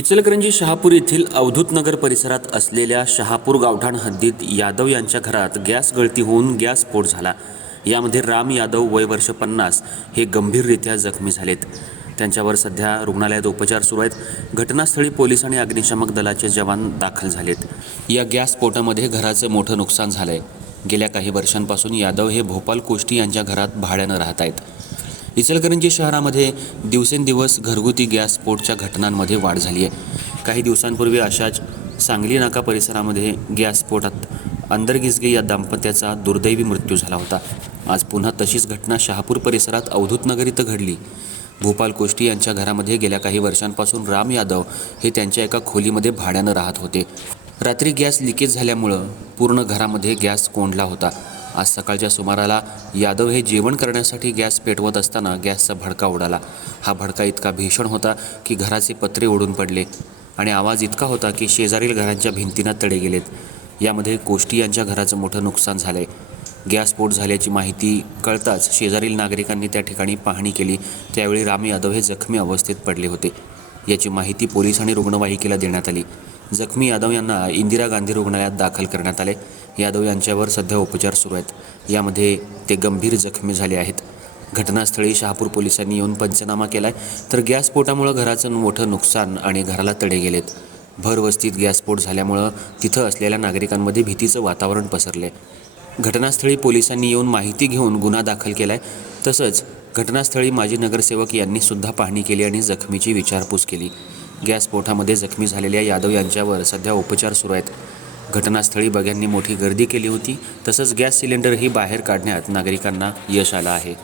इचलकरंजी शहापूर येथील अवधूत नगर परिसरात असलेल्या शहापूर गावठाण हद्दीत यादव यांच्या घरात गॅस गळती होऊन गॅस स्फोट झाला. यामध्ये राम यादव वय वर्ष पन्नास हे गंभीररित्या जखमी झालेत. त्यांच्यावर सध्या रुग्णालयात उपचार सुरू आहेत. घटनास्थळी पोलीस आणि अग्निशामक दलाचे जवान दाखल झालेत. या गॅस स्फोटामध्ये घराचं मोठं नुकसान झालंय. गेल्या काही वर्षांपासून यादव हे भोपाल कोष्टी यांच्या घरात भाड्यानं राहत आहेत. इचलकरंजी शहरामध्ये दिवसेंदिवस घरगुती गॅस स्फोटच्या घटनांमध्ये वाढ झाली आहे. काही दिवसांपूर्वी अशाच सांगली नाका परिसरामध्ये गॅस स्फोटात अंदरगिजगे या दाम्पत्याचा दुर्दैवी मृत्यू झाला होता. आज पुन्हा तशीच घटना शहापूर परिसरात अवधूतनगर इथं घडली. भूपाल कोष्टी यांच्या घरामध्ये गेल्या काही वर्षांपासून राम यादव हे त्यांच्या एका खोलीमध्ये भाड्यानं राहत होते. रात्री गॅस लिकेज झाल्यामुळं पूर्ण घरामध्ये गॅस कोंडला होता. आज सकाळच्या सुमाराला यादव हे जेवण करण्यासाठी गॅस पेटवत असताना गॅसचा भडका उडाला. हा भडका इतका भीषण होता की घराचे पत्रे ओढून पडले आणि आवाज इतका होता की शेजारील घरांच्या भिंतींना तडे गेलेत. यामध्ये कोष्टी यांच्या घराचं मोठं नुकसान झालंय. गॅस स्फोट झाल्याची माहिती कळताच शेजारील नागरिकांनी त्या ठिकाणी पाहणी केली. त्यावेळी राम यादव हे जखमी अवस्थेत पडले होते. याची माहिती पोलीस आणि रुग्णवाहिकेला देण्यात आली. जखमी यादव यांना इंदिरा गांधी रुग्णालयात दाखल करण्यात आले. यादव यांच्यावर सध्या उपचार सुरू आहेत. यामध्ये ते गंभीर जखमी झाले आहेत. घटनास्थळी शहापूर पोलिसांनी येऊन पंचनामा केलाय. तर गॅस स्फोटामुळं घराचं मोठं नुकसान आणि घराला तडे गेलेत. भरवस्तीत गॅस स्फोट झाल्यामुळं तिथं असलेल्या नागरिकांमध्ये भीतीचं वातावरण पसरले. घटनास्थळी पोलिसांनी येऊन माहिती घेऊन गुन्हा दाखल केला आहे तसंच घटनास्थळी माजी नगरसेवक यांनी सुद्धा पाहणी केली आणि जखमीची विचारपूस केली. गॅसस्फोटामध्ये जखमी झालेल्या यादव यांच्यावर सध्या उपचार सुरू आहेत. घटनास्थळी बघ्यांनी मोठी गर्दी केली होती तसंच गॅस सिलेंडरही बाहेर काढण्यात नागरिकांना यश आलं आहे.